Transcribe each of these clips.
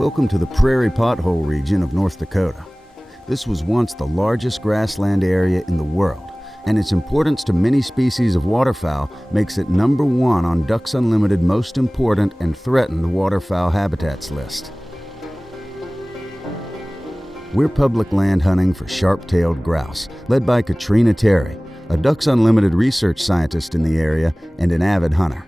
Welcome to the prairie pothole region of North Dakota. This was once the largest grassland area in the world, and its importance to many species of waterfowl makes it #1 on Ducks Unlimited most important and threatened waterfowl habitats list. We're public land hunting for sharp-tailed grouse, led by Katrina Terry, a Ducks Unlimited research scientist in the area and an avid hunter.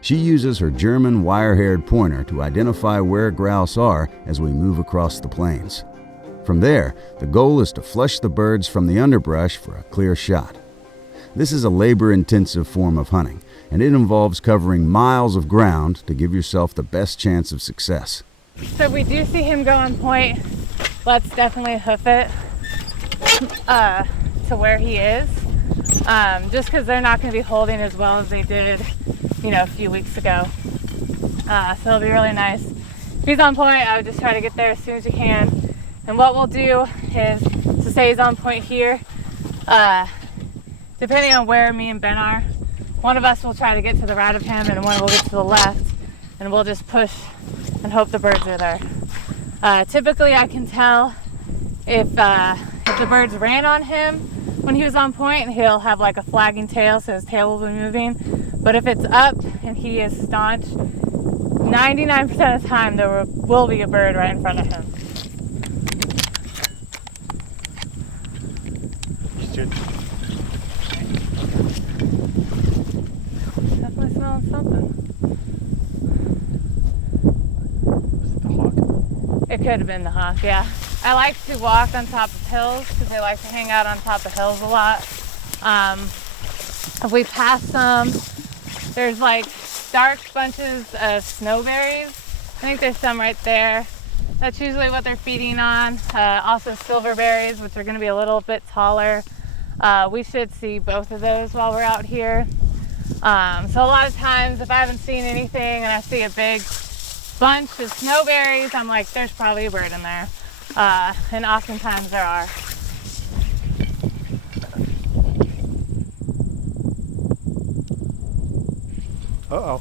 She uses her German wire-haired pointer to identify where grouse are as we move across the plains. From there, the goal is to flush the birds from the underbrush for a clear shot. This is a labor-intensive form of hunting, and it involves covering miles of ground to give yourself the best chance of success. So if we do see him go on point, let's definitely hoof it to where he is, just because they're not going to be holding as well as they did, a few weeks ago. So it'll be really nice. If he's on point, I would just try to get there as soon as you can. And what we'll do is, to say he's on point here, depending on where me and Ben are, one of us will try to get to the right of him and one will get to the left, and we'll just push and hope the birds are there. Typically I can tell if the birds ran on him when he was on point, he'll have like a flagging tail, so his tail will be moving. But if it's up and he is staunch, 99% of the time there will be a bird right in front of him. Definitely smelling something. Was it the hawk? It could have been the hawk, yeah. I like to walk on top of hills because they like to hang out on top of hills a lot. If we pass some, there's like dark bunches of snowberries. I think there's some right there. That's usually what they're feeding on. Also silverberries, which are going to be a little bit taller. We should see both of those while we're out here. So a lot of times if I haven't seen anything and I see a big bunch of snowberries, I'm like, there's probably a bird in there. And oftentimes there are. Uh-oh.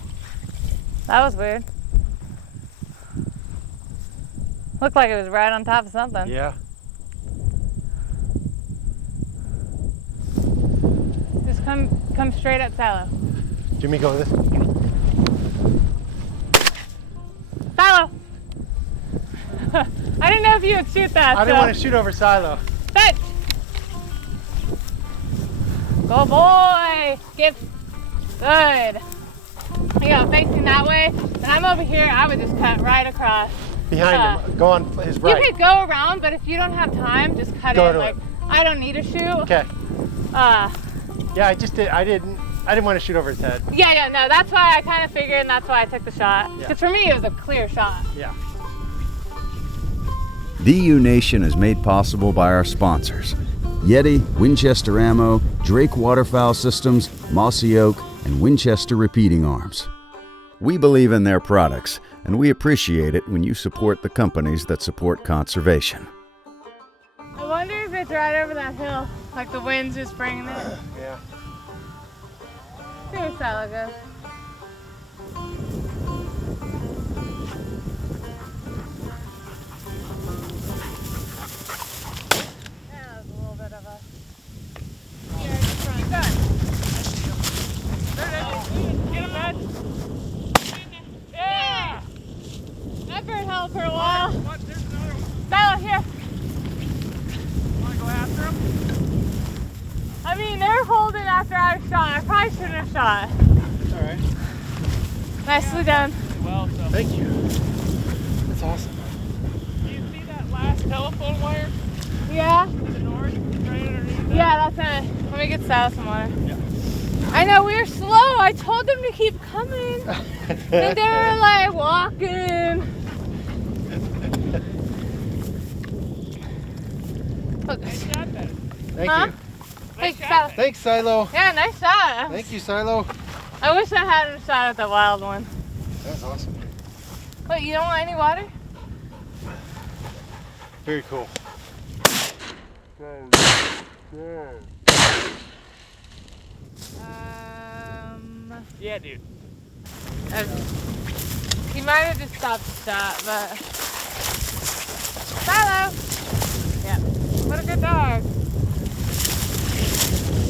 That was weird. Looked like it was right on top of something. Yeah. Just come straight up Silo. Jimmy, go this. Silo! I didn't know if you would shoot that. I didn't want to shoot over Silo. Fetch! Go boy! Get good. Facing that way, and I'm over here, I would just cut right across. Behind him. Go on his right. You could go around, but if you don't have time, just cut Go it. to Like, it. I don't need to shoot. Okay. Yeah, I didn't want to shoot over his head. Yeah, no, that's why I kind of figured, and that's why I took the shot. Yeah. Because for me, it was a clear shot. Yeah. DU Nation is made possible by our sponsors: Yeti, Winchester Ammo, Drake Waterfowl Systems, Mossy Oak, and Winchester Repeating Arms. We believe in their products, and we appreciate it when you support the companies that support conservation. I wonder if it's right over that hill, like the wind's just bringing it. Yeah. See where Silo goes. Yeah, that was a little bit of a... Keep going. Get him, bud. Yeah! That bird held for a while. There's another one. Silo, here. Want to go after him? I mean, they're holding after I shot. I probably shouldn't have shot. All right. Nicely done. Well, so. Thank you. That's awesome. Do you see that last telephone wire Yeah? to the north? Right underneath that? Yeah, that's it. Let me get Silo some water. Yeah. I know, we were slow. I told them to keep coming. And they were like walking. Nice shot then. Thank Huh? you. Hey, Nice shot Silo. then. Thanks, Silo. Yeah, nice shot. Thank you, Silo. I wish I had a shot at the wild one. That was awesome. Wait, you don't want any water? Very cool. Yeah, dude. He might have just stopped the shot, but Silo! Yeah. What a good dog.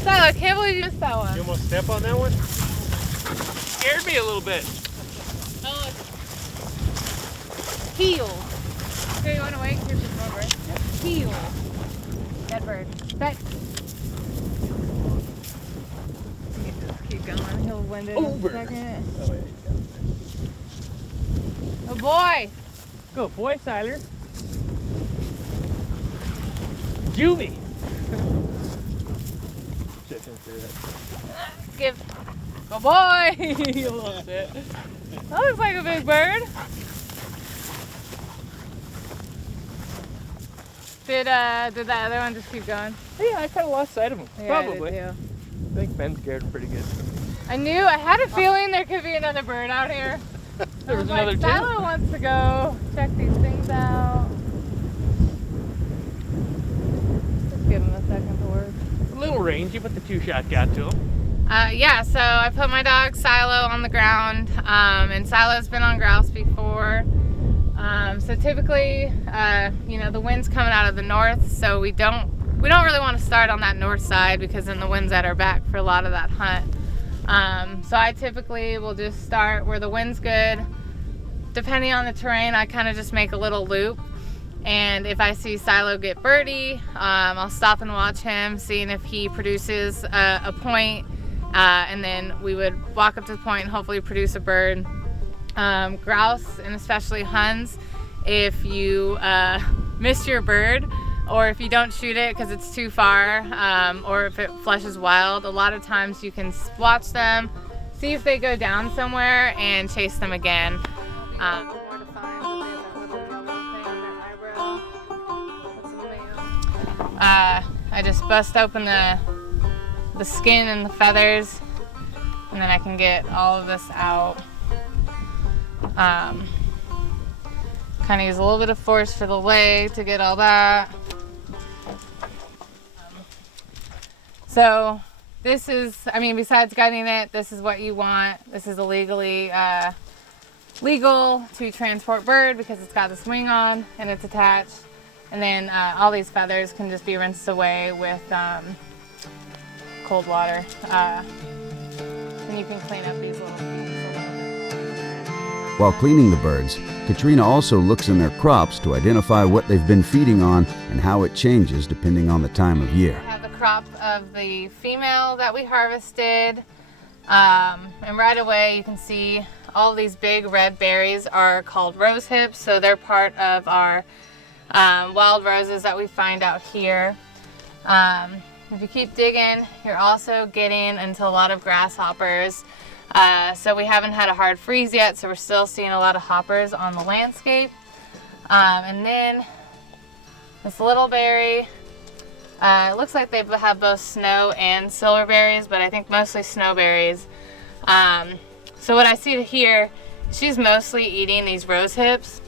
Silo, I can't believe you missed that one. You almost step on that one? Scared me a little bit. Oh, Teal. Okay, you want to wait? Here's your bird. Teal. Dead bird. Bet. Just keep going. He'll wind it in a second. Oh boy! Go, boy, Siler. Juvie. Give. Good boy! You lost it. That looks like a big bird. Did that other one just keep going? Yeah, I kind of lost sight of him. Yeah, Probably. I did too. I think Ben scared him pretty good. I had a feeling there could be another bird out here. There was another Silo wants to go check these things out. Just give him a second to work. A little rangy, but the 2-shot got to him. Yeah, so I put my dog Silo on the ground, and Silo's been on grouse before. So typically, you know, the wind's coming out of the north, so we don't really want to start on that north side because then the wind's at our back for a lot of that hunt. So I typically will just start where the wind's good. Depending on the terrain, I kind of just make a little loop. And if I see Silo get birdie, I'll stop and watch him, seeing if he produces a point. And then we would walk up to the point and hopefully produce a bird. Grouse, and especially huns, if you miss your bird, or if you don't shoot it because it's too far, or if it flushes wild, a lot of times you can watch them, see if they go down somewhere, and chase them again. I just bust open the skin and the feathers, and then I can get all of this out. Kind of use a little bit of force for the leg to get all that. So this is, I mean, besides gutting it, this is what you want. This is illegally legal to transport bird because it's got this wing on and it's attached. And then all these feathers can just be rinsed away with cold water. And you can clean up these little pieces. While cleaning the birds, Katrina also looks in their crops to identify what they've been feeding on and how it changes depending on the time of year. I have the crop of the female that we harvested, and right away you can see all these big red berries are called rose hips, so they're part of our wild roses that we find out here. If you keep digging, you're also getting into a lot of grasshoppers. So we haven't had a hard freeze yet, so we're still seeing a lot of hoppers on the landscape. And then this little berry, it looks like they have both snow and silverberries, but I think mostly snowberries. So what I see here, she's mostly eating these rose hips.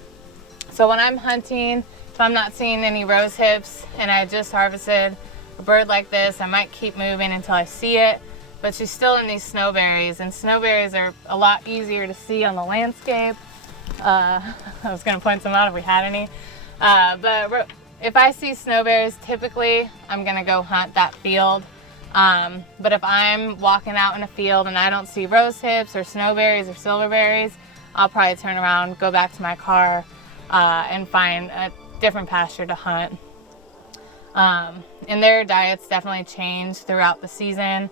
So when I'm hunting, if I'm not seeing any rose hips and I just harvested a bird like this, I might keep moving until I see it. But she's still in these snowberries, and snowberries are a lot easier to see on the landscape. I was going to point some out if we had any. But if I see snowberries, typically I'm going to go hunt that field. But if I'm walking out in a field and I don't see rose hips or snowberries or silverberries, I'll probably turn around, go back to my car, and find a different pasture to hunt. And their diets definitely change throughout the season.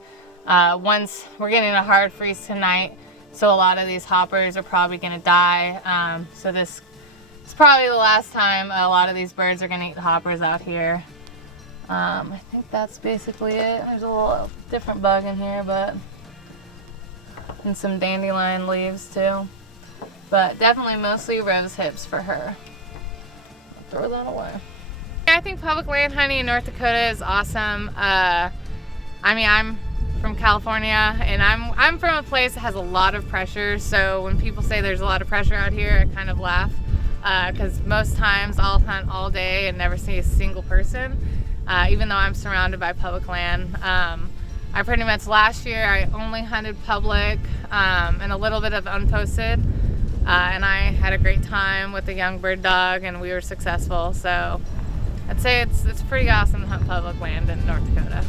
Once we're getting a hard freeze tonight, so a lot of these hoppers are probably going to die. So this is probably the last time a lot of these birds are going to eat hoppers out here. I think that's basically it. There's a little different bug in here, and some dandelion leaves too. But definitely mostly rose hips for her. Throw that away. I think public land hunting in North Dakota is awesome. I mean, I'm from California, and I'm from a place that has a lot of pressure, so when people say there's a lot of pressure out here, I kind of laugh, because most times I'll hunt all day and never see a single person, even though I'm surrounded by public land. I pretty much, last year I only hunted public and a little bit of unposted. and I had a great time with the young bird dog, and we were successful. So I'd say it's pretty awesome to hunt public land in North Dakota.